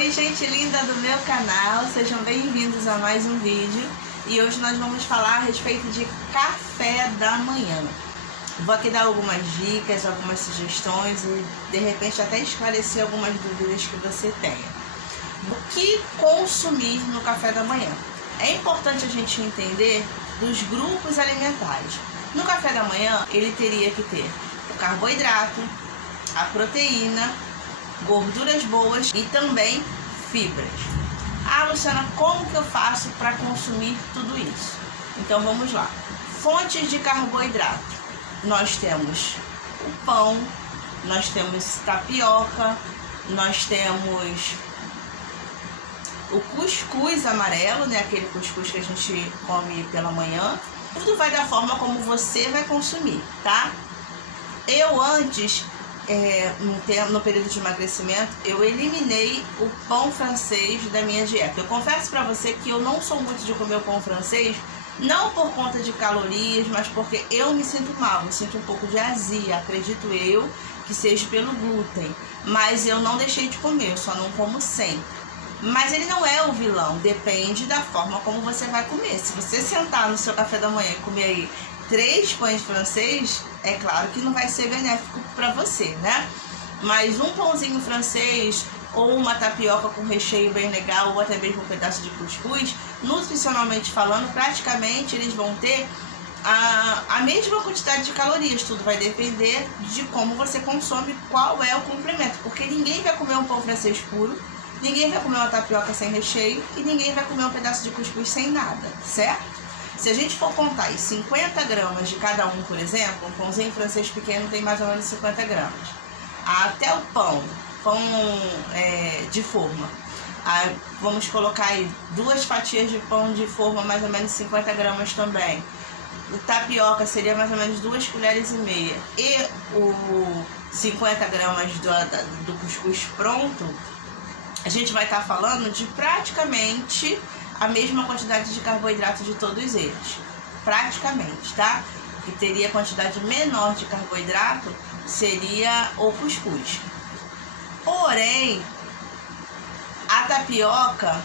Oi, gente linda do meu canal, sejam bem-vindos a mais um vídeo. E hoje nós vamos falar a respeito de café da manhã. Vou aqui dar algumas dicas, algumas sugestões e de repente até esclarecer algumas dúvidas que você tenha. O que consumir no café da manhã? É importante a gente entender dos grupos alimentares. No café da manhã, ele teria que ter o carboidrato, a proteína, gorduras boas e também fibras. Ah, Luciana, como que eu faço para consumir tudo isso? Então vamos lá. Fontes de carboidrato. Nós temos o pão, nós temos tapioca, nós temos o cuscuz amarelo, né? Aquele cuscuz que a gente come pela manhã. Tudo vai da forma como você vai consumir, tá? Eu antes, no período de emagrecimento, eu eliminei o pão francês da minha dieta. Eu confesso pra você que eu não sou muito de comer o pão francês, não por conta de calorias, mas porque eu me sinto mal, me sinto um pouco de azia, acredito eu que seja pelo glúten. Mas eu não deixei de comer, eu só não como sempre. Mas ele não é o vilão, depende da forma como você vai comer. Se você sentar no seu café da manhã e comer aí 3 pães francês, é claro que não vai ser benéfico para você, né? Mas um pãozinho francês ou uma tapioca com recheio bem legal, ou até mesmo um pedaço de cuscuz, nutricionalmente falando, praticamente eles vão ter a mesma quantidade de calorias. Tudo vai depender de como você consome, qual é o complemento. Porque ninguém vai comer um pão francês puro, ninguém vai comer uma tapioca sem recheio e ninguém vai comer um pedaço de cuscuz sem nada, certo? Se a gente for contar aí 50 gramas de cada um, por exemplo, um pãozinho francês pequeno tem mais ou menos 50 gramas. Até o pão de forma. Vamos colocar aí 2 fatias de pão de forma, mais ou menos 50 gramas também. O tapioca seria mais ou menos 2 colheres e meia. E o 50 gramas do cuscuz pronto, a gente vai estar falando de praticamente a mesma quantidade de carboidrato de todos eles. Praticamente, tá? Que teria quantidade menor de carboidrato seria o cuscuz. Porém, a tapioca,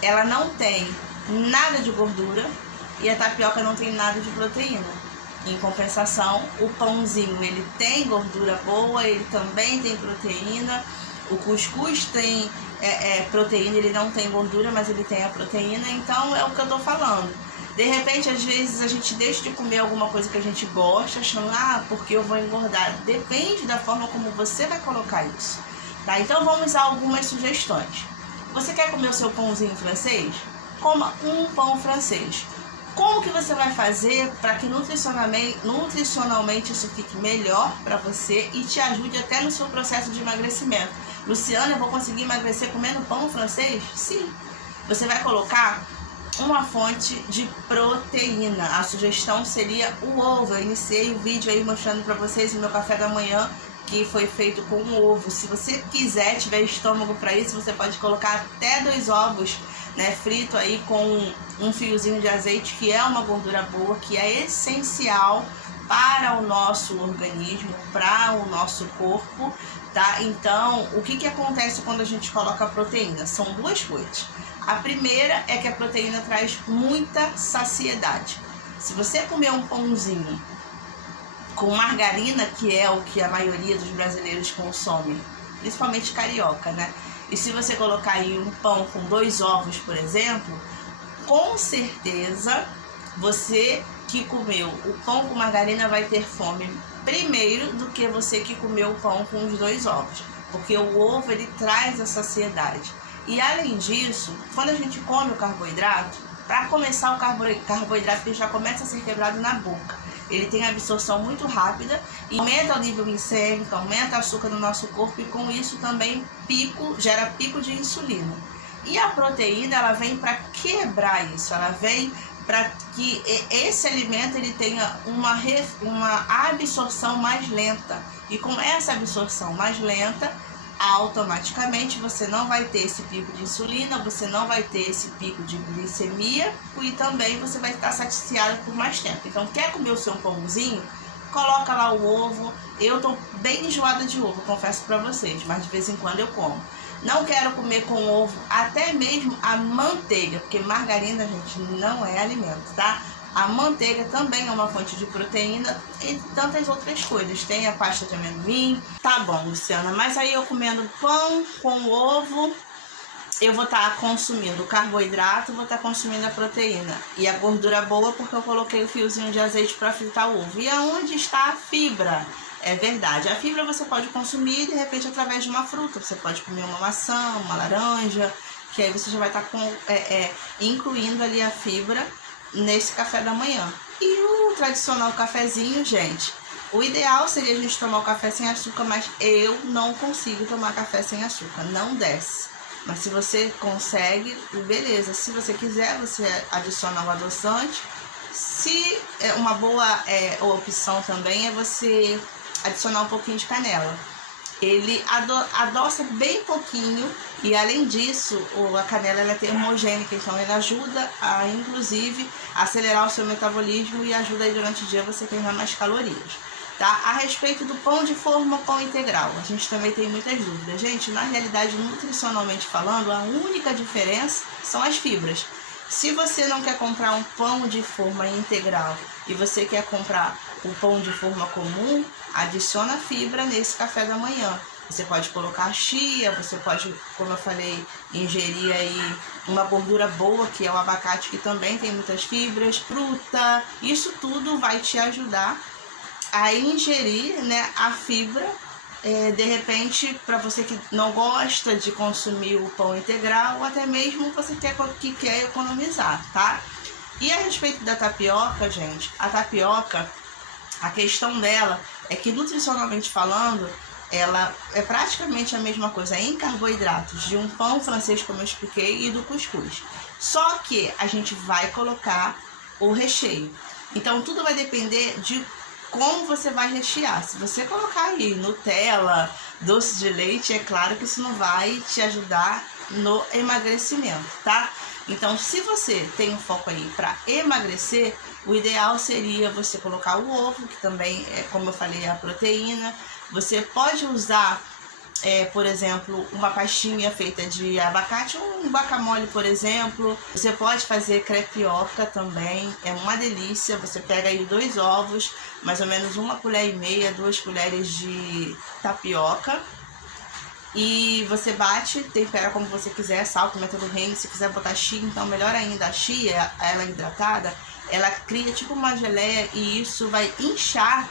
ela não tem nada de gordura e a tapioca não tem nada de proteína. Em compensação, o pãozinho, ele tem gordura boa, ele também tem proteína. O cuscuz tem proteína, ele não tem gordura, mas ele tem a proteína, então é o que eu tô falando. De repente, às vezes, a gente deixa de comer alguma coisa que a gente gosta, achando, porque eu vou engordar. Depende da forma como você vai colocar isso, tá? Então, vamos a algumas sugestões. Você quer comer o seu pãozinho francês? Coma um pão francês. Como que você vai fazer para que nutricionalmente isso fique melhor para você e te ajude até no seu processo de emagrecimento? Luciana, eu vou conseguir emagrecer comendo pão francês? Sim. Você vai colocar uma fonte de proteína. A sugestão seria o ovo. Eu iniciei o vídeo aí mostrando para vocês o meu café da manhã, que foi feito com ovo. Se você quiser, tiver estômago para isso, você pode colocar até 2 ovos, né, frito aí com um fiozinho de azeite, que é uma gordura boa, que é essencial para o nosso organismo, para o nosso corpo, tá? Então, o que acontece quando a gente coloca a proteína? São 2 coisas. A primeira é que a proteína traz muita saciedade. Se você comer um pãozinho com margarina, que é o que a maioria dos brasileiros consome, principalmente carioca, né? E se você colocar aí um pão com 2 ovos, por exemplo, com certeza você que comeu o pão com margarina vai ter fome primeiro do que você que comeu o pão com os 2 ovos, porque o ovo, ele traz a saciedade. E além disso, quando a gente come o carboidrato, para começar, o carboidrato ele já começa a ser quebrado na boca. Ele tem absorção muito rápida e aumenta o nível glicêmico, aumenta o açúcar no nosso corpo e com isso também gera pico de insulina. E a proteína, ela vem para quebrar isso, ela vem para que esse alimento ele tenha uma absorção mais lenta. E com essa absorção mais lenta, automaticamente você não vai ter esse pico de insulina, você não vai ter esse pico de glicemia e também você vai estar saciado por mais tempo. Então, quer comer o seu pãozinho? Coloca lá o ovo, Eu tô bem enjoada de ovo, confesso pra vocês, mas de vez em quando eu como. Não quero comer com ovo, até mesmo a manteiga, porque margarina, gente, não é alimento, tá? A manteiga também é uma fonte de proteína e tantas outras coisas. Tem a pasta de amendoim. Tá bom, Luciana, mas aí eu comendo pão com ovo, eu vou estar consumindo o carboidrato, vou estar consumindo a proteína. E a gordura boa porque eu coloquei o fiozinho de azeite para fritar o ovo. E aonde está a fibra? É verdade, a fibra você pode consumir de repente através de uma fruta. Você pode comer uma maçã, uma laranja, que aí você já vai estar incluindo ali a fibra nesse café da manhã. E o tradicional cafezinho, gente, o ideal seria a gente tomar o café sem açúcar, mas eu não consigo tomar café sem açúcar, não desce. Mas se você consegue, beleza. Se você quiser, você adiciona o adoçante. Se uma boa opção também é você adicionar um pouquinho de canela. Ele adoça bem pouquinho e além disso, a canela ela é termogênica, então ele ajuda a, inclusive, acelerar o seu metabolismo e ajuda aí durante o dia você queimar mais calorias. Tá? A respeito do pão de forma, pão integral, a gente também tem muitas dúvidas. Gente, na realidade, nutricionalmente falando, a única diferença são as fibras. Se você não quer comprar um pão de forma integral e você quer comprar um pão de forma comum, adiciona fibra nesse café da manhã. Você pode colocar chia, você pode, como eu falei, ingerir aí uma gordura boa, que é o abacate, que também tem muitas fibras, fruta. Isso tudo vai te ajudar a ingerir, né, a fibra. De repente, para você que não gosta de consumir o pão integral, ou até mesmo você que quer economizar, tá? E a respeito da tapioca, gente, a tapioca, a questão dela é que, nutricionalmente falando, ela é praticamente a mesma coisa em carboidratos de um pão francês, como eu expliquei, e do cuscuz. Só que a gente vai colocar o recheio. Então, tudo vai depender de como você vai rechear. Se você colocar aí Nutella, doce de leite, é claro que isso não vai te ajudar no emagrecimento, tá? Então, se você tem um foco aí para emagrecer, o ideal seria você colocar o ovo, que também é, como eu falei, a proteína. Você pode usar, por exemplo, uma pastinha feita de abacate, um guacamole, por exemplo. Você pode fazer crepioca também, é uma delícia. Você pega aí 2 ovos, mais ou menos 1,5 colher, 2 colheres de tapioca. E você bate, tempera como você quiser, sal, pimenta do reino. Se quiser botar chia, então melhor ainda. A chia, ela hidratada, ela cria tipo uma geleia e isso vai inchar,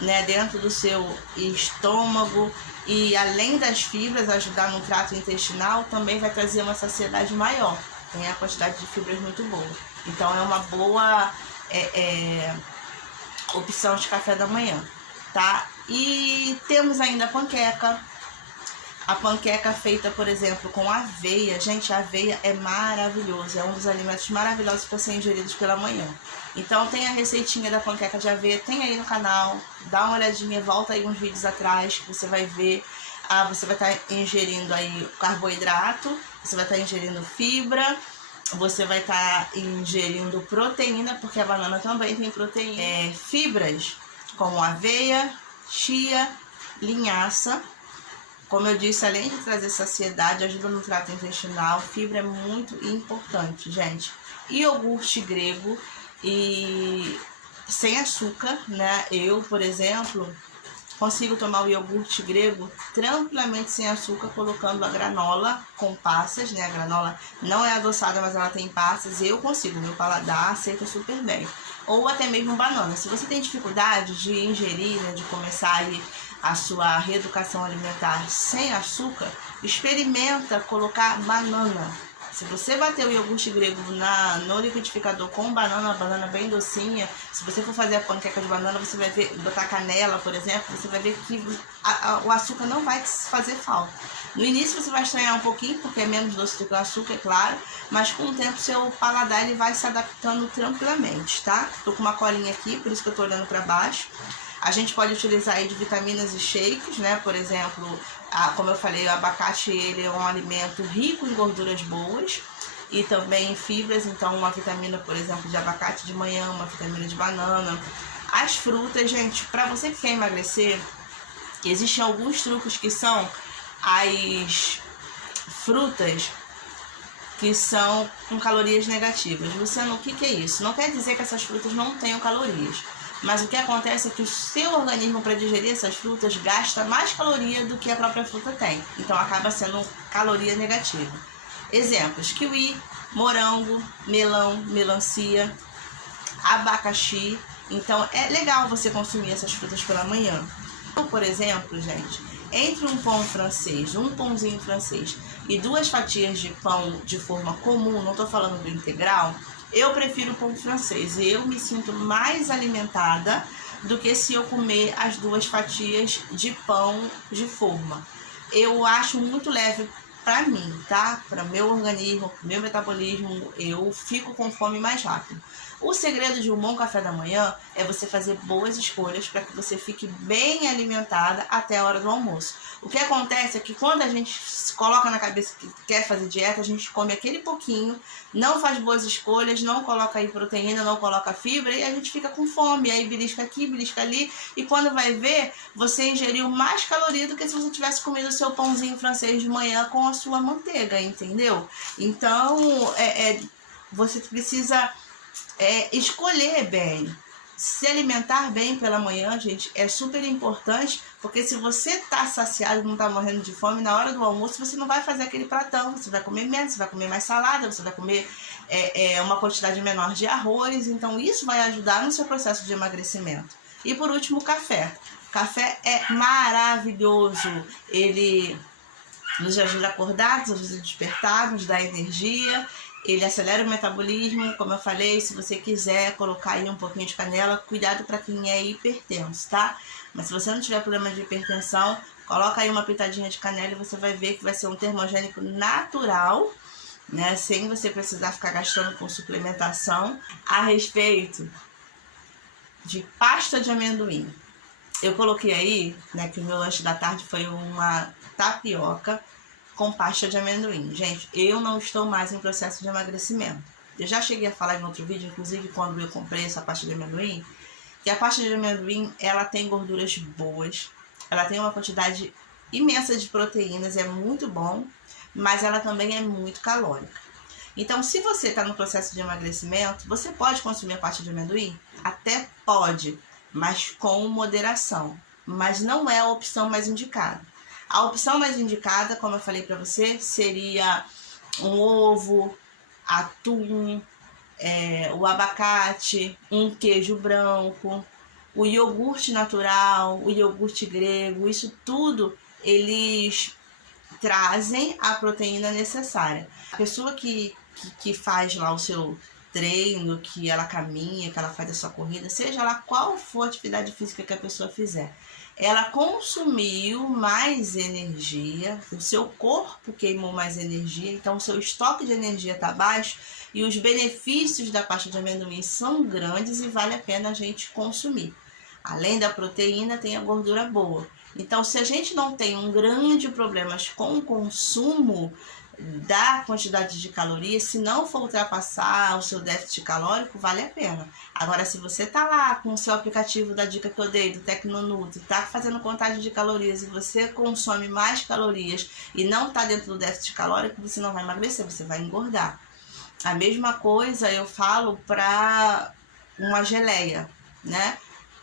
né, dentro do seu estômago. E além das fibras ajudar no trato intestinal, também vai trazer uma saciedade maior. Tem a quantidade de fibras muito boa. Então é uma boa opção de café da manhã, tá? E temos ainda a panqueca. A panqueca feita, por exemplo, com aveia. Gente, a aveia é maravilhoso. É um dos alimentos maravilhosos para ser ingeridos pela manhã. Então tem a receitinha da panqueca de aveia, tem aí no canal. Dá uma olhadinha, volta aí uns vídeos atrás que você vai ver. Você vai estar ingerindo aí carboidrato, você vai estar ingerindo fibra, você vai estar ingerindo proteína, porque a banana também tem proteína. Fibras como aveia, chia, linhaça. Como eu disse, além de trazer saciedade, ajuda no trato intestinal, fibra é muito importante, gente. Iogurte grego e sem açúcar, né? Eu, por exemplo, consigo tomar o iogurte grego tranquilamente sem açúcar, colocando a granola com passas, né? A granola não é adoçada, mas ela tem passas. Eu consigo, meu paladar aceita super bem. Ou até mesmo banana. Se você tem dificuldade de ingerir, né, de começar aí a sua reeducação alimentar sem açúcar, experimenta colocar banana. Se você bater o iogurte grego no liquidificador com banana, uma banana bem docinha, se você for fazer a panqueca de banana, você vai ver, botar canela, por exemplo, você vai ver que o açúcar não vai fazer falta. No início você vai estranhar um pouquinho, porque é menos doce do que o açúcar, é claro, mas com o tempo seu paladar ele vai se adaptando tranquilamente, tá? Tô com uma colinha aqui, por isso que eu tô olhando para baixo. A gente pode utilizar aí de vitaminas e shakes, né? Por exemplo, como eu falei, o abacate ele é um alimento rico em gorduras boas e também em fibras. Então, uma vitamina, por exemplo, de abacate de manhã, uma vitamina de banana. As frutas, gente, para você que quer emagrecer, Existem alguns truques que são as frutas que são com calorias negativas. Luciano, o que é isso? Não quer dizer que essas frutas não tenham calorias, mas o que acontece é que o seu organismo, para digerir essas frutas, gasta mais caloria do que a própria fruta tem. Então acaba sendo caloria negativa. Exemplos: kiwi, morango, melão, melancia, abacaxi. Então é legal você consumir essas frutas pela manhã. Então, por exemplo, gente, entre um pão francês, um pãozinho francês e 2 fatias de pão de forma comum, não estou falando do integral, eu prefiro o pão francês. E eu me sinto mais alimentada do que se eu comer as 2 fatias de pão de forma. Eu acho muito leve para mim, tá? Para meu organismo, pro meu metabolismo, eu fico com fome mais rápido. O segredo de um bom café da manhã é você fazer boas escolhas para que você fique bem alimentada até a hora do almoço. O que acontece é que quando a gente se coloca na cabeça que quer fazer dieta, a gente come aquele pouquinho, não faz boas escolhas, não coloca aí proteína, não coloca fibra e a gente fica com fome. Aí belisca aqui, belisca ali, e quando vai ver, você ingeriu mais caloria do que se você tivesse comido o seu pãozinho francês de manhã com a sua manteiga, entendeu? Então, você precisa escolher bem. Se alimentar bem pela manhã, gente, é super importante, porque se você tá saciado, não tá morrendo de fome, na hora do almoço você não vai fazer aquele pratão, você vai comer menos, você vai comer mais salada, você vai comer uma quantidade menor de arroz. Então isso vai ajudar no seu processo de emagrecimento. E por último, o café. O café é maravilhoso, ele nos ajuda a acordar, nos ajuda a despertar, nos dá energia. Ele acelera o metabolismo, como eu falei. Se você quiser colocar aí um pouquinho de canela, cuidado para quem é hipertenso, tá? Mas se você não tiver problema de hipertensão, coloca aí uma pitadinha de canela e você vai ver que vai ser um termogênico natural, né? Sem você precisar ficar gastando com suplementação. A respeito de pasta de amendoim, eu coloquei aí, né, que o meu lanche da tarde foi uma tapioca com pasta de amendoim. Gente, eu não estou mais em processo de emagrecimento. Eu já cheguei a falar em outro vídeo, inclusive quando eu comprei essa pasta de amendoim, que a pasta de amendoim, ela tem gorduras boas, ela tem uma quantidade imensa de proteínas, é muito bom, mas ela também é muito calórica. Então, se você está no processo de emagrecimento, você pode consumir a pasta de amendoim? Até pode, mas com moderação. Mas não é a opção mais indicada. A opção mais indicada, como eu falei para você, seria um ovo, atum, o abacate, um queijo branco, o iogurte natural, o iogurte grego. Isso tudo, eles trazem a proteína necessária. A pessoa que faz lá o seu treino, que ela caminha, que ela faz a sua corrida, seja lá qual for a atividade física que a pessoa fizer, ela consumiu mais energia, o seu corpo queimou mais energia, então o seu estoque de energia está baixo e os benefícios da pasta de amendoim são grandes e vale a pena a gente consumir. Além da proteína, tem a gordura boa. Então, se a gente não tem um grande problema com o consumo da quantidade de calorias, se não for ultrapassar o seu déficit calórico, vale a pena. Agora, se você tá lá com o seu aplicativo da dica que eu dei, do Tecnonutri, tá fazendo contagem de calorias e você consome mais calorias e não tá dentro do déficit calórico, você não vai emagrecer, você vai engordar. A mesma coisa eu falo para uma geleia, né?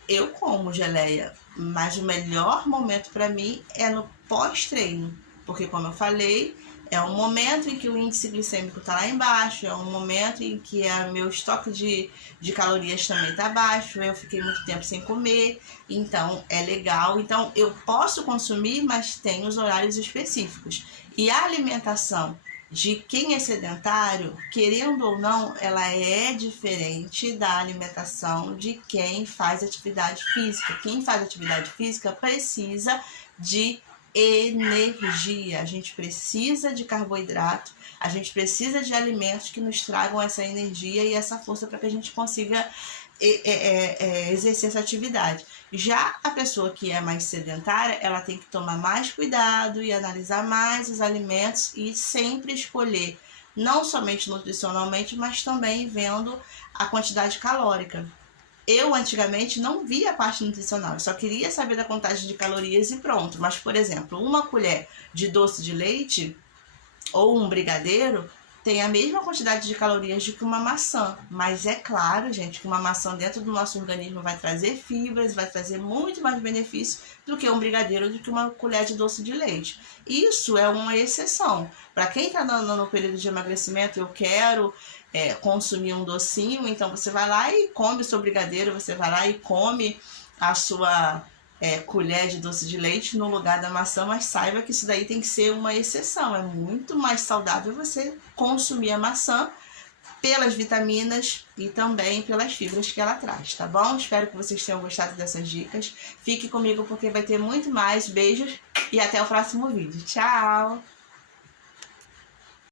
Eu como geleia, mas o melhor momento para mim é no pós-treino, porque como eu falei, é um momento em que o índice glicêmico está lá embaixo, é um momento em que o meu estoque de calorias também está baixo, eu fiquei muito tempo sem comer, então é legal. Então eu posso consumir, mas tem os horários específicos. E a alimentação de quem é sedentário, querendo ou não, ela é diferente da alimentação de quem faz atividade física. Quem faz atividade física precisa de energia, a gente precisa de carboidrato, a gente precisa de alimentos que nos tragam essa energia e essa força para que a gente consiga exercer essa atividade. Já a pessoa que é mais sedentária, ela tem que tomar mais cuidado e analisar mais os alimentos e sempre escolher, não somente nutricionalmente, mas também vendo a quantidade calórica. Eu, antigamente, não via a parte nutricional. Eu só queria saber da contagem de calorias e pronto. Mas, por exemplo, uma colher de doce de leite ou um brigadeiro tem a mesma quantidade de calorias do que uma maçã. Mas é claro, gente, que uma maçã dentro do nosso organismo vai trazer fibras, vai trazer muito mais benefício do que um brigadeiro, do que uma colher de doce de leite. Isso é uma exceção. Para quem está no período de emagrecimento, eu quero consumir um docinho, então você vai lá e come o seu brigadeiro, você vai lá e come a sua colher de doce de leite no lugar da maçã, mas saiba que isso daí tem que ser uma exceção. É muito mais saudável você consumir a maçã pelas vitaminas e também pelas fibras que ela traz, tá bom? Espero que vocês tenham gostado dessas dicas. Fique comigo porque vai ter muito mais. Beijos e até o próximo vídeo. Tchau!